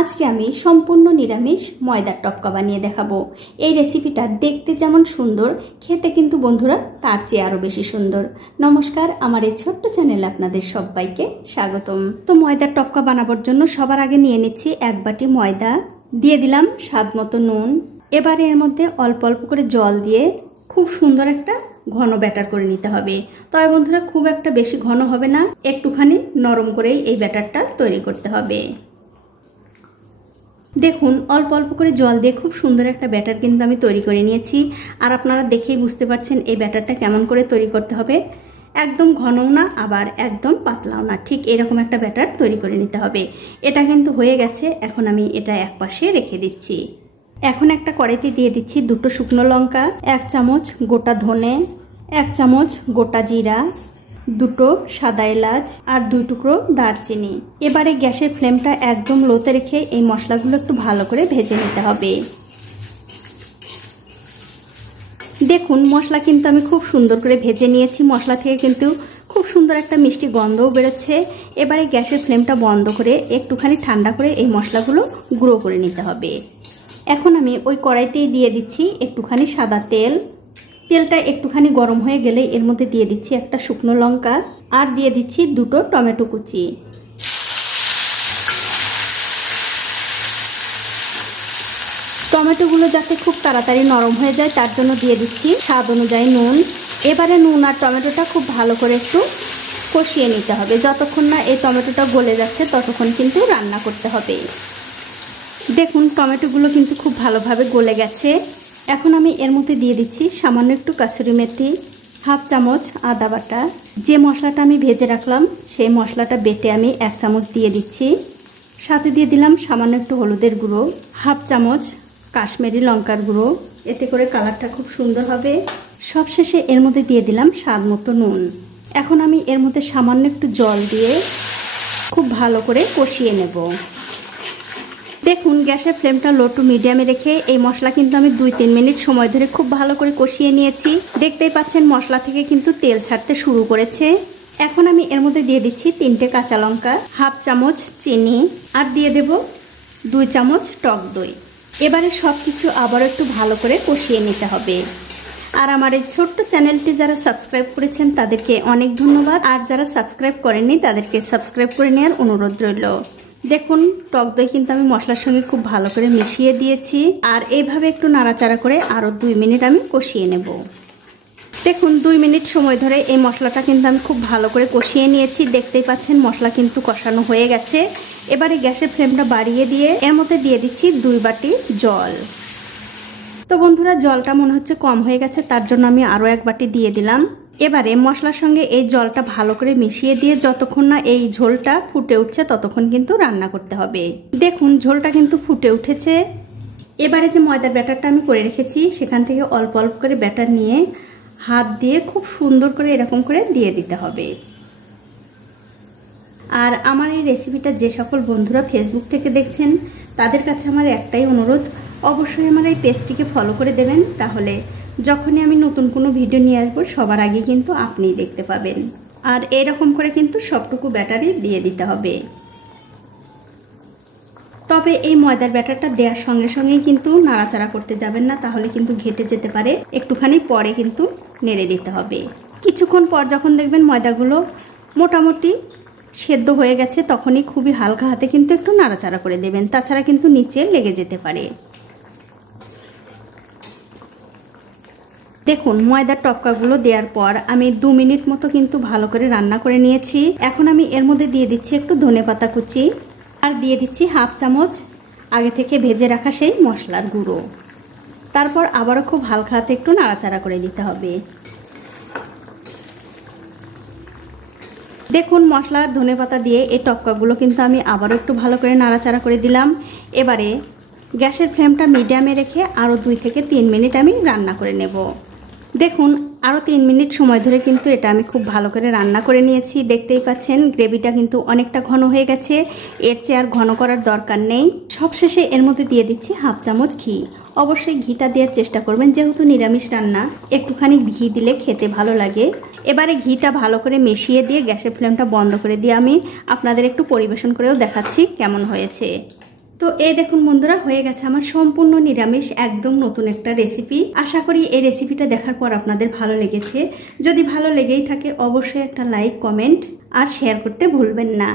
আজকে আমি সম্পূর্ণ নিরামিষ ময়দার টপকা বানিয়ে দেখাবো। এই রেসিপিটা দেখতে যেমন সুন্দর, খেতে কিন্তু বন্ধুরা তার চেয়ে আরো বেশি সুন্দর। নমস্কার, আমার এই ছোট্ট চ্যানেলে আপনাদের সবাইকে স্বাগতম। তো ময়দার টপকা বানাবার জন্য সবার আগে নিয়ে নিচ্ছি 1 বাটি ময়দা, দিয়ে দিলাম স্বাদ মতো নুন। এবারে এর মধ্যে অল্প অল্প করে জল দিয়ে খুব সুন্দর একটা ঘন ব্যাটার করে নিতে হবে। তবে বন্ধুরা খুব একটা বেশি ঘন হবে না, একটুখানি নরম করেই এই ব্যাটারটা তৈরি করতে হবে। দেখুন অল্প অল্প করে জল দিয়ে খুব সুন্দর একটা ব্যাটার কিন্তু আমি তৈরি করে নিয়েছি। আর আপনারা দেখেই বুঝতে পারছেন এই ব্যাটারটা কেমন করে তৈরি করতে হবে। একদম ঘনও না আবার একদম পাতলাও না, ঠিক এরকম একটা ব্যাটার তৈরি করে নিতে হবে। এটা কিন্তু হয়ে গেছে, এখন আমি এটা একপাশে রেখে দিচ্ছি। এখন একটা কড়াইতে দিয়ে দিচ্ছি 2টো শুকনো লঙ্কা, 1 চামচ গোটা ধনে, 1 চামচ গোটা জিরা, 2টো সাদা এলাচ আর 2 টুকরো দারচিনি। এবারে গ্যাসের ফ্লেমটা একদম লোতে রেখে এই মশলাগুলো একটু ভালো করে ভেজে নিতে হবে। দেখুন মশলা কিন্তু আমি খুব সুন্দর করে ভেজে নিয়েছি, মশলা থেকে কিন্তু খুব সুন্দর একটা মিষ্টি গন্ধও বেরোচ্ছে। এবারে গ্যাসের ফ্লেমটা বন্ধ করে একটুখানি ঠান্ডা করে এই মশলাগুলো গুঁড়ো করে নিতে হবে। এখন আমি ওই কড়াইতেই দিয়ে দিচ্ছি একটুখানি সাদা তেল। তেলটা একটুখানি গরম হয়ে গেলে এর মধ্যে দিয়ে দিচ্ছি একটা শুকনো লঙ্কা আর দিয়ে দিচ্ছি 2টো টমেটো কুচি। টমেটোগুলো যাতে খুব তাড়াতাড়ি নরম হয়ে যায় তার জন্য দিয়ে দিচ্ছি স্বাদ অনুযায়ী নুন। এবারে নুন আর টমেটোটা খুব ভালো করে একটু কষিয়ে নিতে হবে। যতক্ষণ না এই টমেটোটা গলে যাচ্ছে ততক্ষণ কিন্তু রান্না করতে হবে। দেখুন টমেটোগুলো কিন্তু খুব ভালোভাবে গলে গেছে। এখন আমি এর মধ্যে দিয়ে দিচ্ছি সামান্য একটু কাসুরি মেথি, 1/2 চামচ আদা বাটা, যে মশলাটা আমি ভেজে রাখলাম সেই মশলাটা বেটে আমি 1 চামচ দিয়ে দিচ্ছি। সাথে দিয়ে দিলাম সামান্য একটু হলুদের গুঁড়ো, 1/2 চামচ কাশ্মীরি লঙ্কার গুঁড়ো, এতে করে কালারটা খুব সুন্দর হবে। সবশেষে এর মধ্যে দিয়ে দিলাম স্বাদ মতো নুন। এখন আমি এর মধ্যে সামান্য একটু জল দিয়ে খুব ভালো করে কষিয়ে নেব। দেখুন গ্যাসের ফ্লেমটা লো টু মিডিয়ামে রেখে এই মশলা কিন্তু আমি 2-3 মিনিট সময় ধরে খুব ভালো করে কষিয়ে নিয়েছি। দেখতেই পাচ্ছেন মশলা থেকে কিন্তু তেল ছাড়তে শুরু করেছে। এখন আমি এর মধ্যে দিয়ে দিচ্ছি 3টে কাঁচা লঙ্কা, 1/2 চামচ চিনি আর দিয়ে দেব 2 চামচ টক দই। এবারে সব কিছু আবার একটু ভালো করে কষিয়ে নিতে হবে। আর আমার এই ছোট্ট চ্যানেলটি যারা সাবস্ক্রাইব করেছেন তাদেরকে অনেক ধন্যবাদ, আর যারা সাবস্ক্রাইব করেননি তাদেরকে সাবস্ক্রাইব করে নেওয়ার অনুরোধ রইল। দেখুন টক দই কিন্তু আমি মশলার সঙ্গে খুব ভালো করে মিশিয়ে দিয়েছি, আর এইভাবে একটু নাড়াচাড়া করে আরও 2 মিনিট আমি কষিয়ে নেব। দেখুন 2 মিনিট সময় ধরে এই মশলাটা কিন্তু আমি খুব ভালো করে কষিয়ে নিয়েছি। দেখতেই পাচ্ছেন মশলা কিন্তু কষানো হয়ে গেছে। এবারে গ্যাসের ফ্লেমটা বাড়িয়ে দিয়ে এর মধ্যে দিয়ে দিচ্ছি 2 বাটি জল। তো বন্ধুরা জলটা মনে হচ্ছে কম হয়ে গেছে, তার জন্য আমি আরও 1 বাটি দিয়ে দিলাম। এবারে মশলার সঙ্গে এই জলটা ভালো করে মিশিয়ে দিয়ে যতক্ষণ না এই ঝোলটা ফুটে উঠছে ততক্ষণ কিন্তু রান্না করতে হবে। দেখুন ঝোলটা কিন্তু ফুটে উঠেছে। এবারে যে ময়দার ব্যাটারটা আমি করে রেখেছি সেখান থেকে অল্প অল্প করে ব্যাটার নিয়ে হাত দিয়ে খুব সুন্দর করে এরকম করে দিয়ে দিতে হবে। আর আমার এই রেসিপিটা যে সকল বন্ধুরা ফেসবুক থেকে দেখছেন তাদের কাছে আমার একটাই অনুরোধ, অবশ্যই আমার এই পেজটিকে ফলো করে দেবেন, তাহলে যখনই আমি নতুন কোনো ভিডিও নিয়ে আসবো সবার আগে কিন্তু আপনিই দেখতে পাবেন। আর এরকম করে কিন্তু সবটুকু ব্যাটারই দিয়ে দিতে হবে। তবে এই ময়দার ব্যাটারটা দেওয়ার সঙ্গে সঙ্গেই কিন্তু নাড়াচাড়া করতে যাবেন না, তাহলে কিন্তু ঘেটে যেতে পারে। একটুখানি পরে কিন্তু নেড়ে দিতে হবে। কিছুক্ষণ পর যখন দেখবেন ময়দাগুলো মোটামুটি সেদ্ধ হয়ে গেছে তখনই খুবই হালকা হাতে কিন্তু একটু নাড়াচাড়া করে দেবেন, তাছাড়া কিন্তু নিচে লেগে যেতে পারে। দেখুন ময়দার টপকাগুলো দেওয়ার পর আমি 2 মিনিট মতো কিন্তু ভালো করে রান্না করে নিয়েছি। এখন আমি এর মধ্যে দিয়ে দিচ্ছি একটু ধনেপাতা কুচি আর দিয়ে দিচ্ছি 1/2 চামচ আগে থেকে ভেজে রাখা সেই মশলার গুঁড়ো। তারপর আবারও খুব হালকা হাতে একটু নাড়াচাড়া করে দিতে হবে। দেখুন মশলার ধনেপাতা দিয়ে এই টপকাগুলো কিন্তু আমি আবারও একটু ভালো করে নাড়াচাড়া করে দিলাম। এবারে গ্যাসের ফ্লেমটা মিডিয়ামে রেখে আরও 2 থেকে 3 মিনিট আমি রান্না করে নেব। দেখুন আরও 3 মিনিট সময় ধরে কিন্তু এটা আমি খুব ভালো করে রান্না করে নিয়েছি। দেখতেই পাচ্ছেন গ্রেভিটা কিন্তু অনেকটা ঘন হয়ে গেছে, এর চেয়ে আর ঘন করার দরকার নেই। সবশেষে এর মধ্যে দিয়ে দিচ্ছি 1/2 চামচ ঘি। অবশ্যই ঘিটা দেওয়ার চেষ্টা করবেন, যেহেতু নিরামিষ রান্না একটুখানি ঘি দিলে খেতে ভালো লাগে। এবারে ঘিটা ভালো করে মিশিয়ে দিয়ে গ্যাসের ফ্লেমটা বন্ধ করে দিয়ে আমি আপনাদের একটু পরিবেশন করেও দেখাচ্ছি কেমন হয়েছে। তো এই দেখুন বন্ধুরা, হয়ে গেছে আমার সম্পূর্ণ নিরামিষ একদম নতুন একটা রেসিপি। আশা করি এই রেসিপিটা দেখার পর আপনাদের ভালো লেগেছে। যদি ভালো লেগেই থাকে অবশ্যই একটা লাইক, কমেন্ট আর শেয়ার করতে ভুলবেন না।